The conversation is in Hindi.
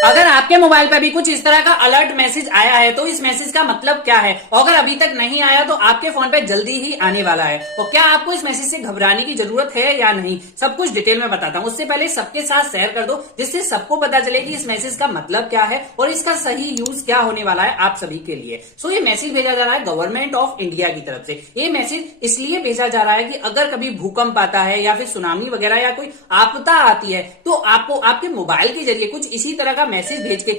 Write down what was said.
अगर आपके मोबाइल पे भी कुछ इस तरह का अलर्ट मैसेज आया है तो इस मैसेज का मतलब क्या है, और अगर अभी तक नहीं आया तो आपके फोन पे जल्दी ही आने वाला है, और क्या आपको इस मैसेज से घबराने की जरूरत है या नहीं, सब कुछ डिटेल में बताता हूँ। उससे पहले सबके साथ शेयर कर दो जिससे सबको पता चले कि इस मैसेज का मतलब क्या है और इसका सही यूज क्या होने वाला है आप सभी के लिए। सो ये मैसेज भेजा जा रहा है गवर्नमेंट ऑफ इंडिया की तरफ से। ये मैसेज इसलिए भेजा जा रहा है कि अगर कभी भूकंप आता है या फिर सुनामी वगैरह या कोई आपदा आती है तो आपको आपके मोबाइल के जरिए कुछ इसी तरह का मैसेज भेज के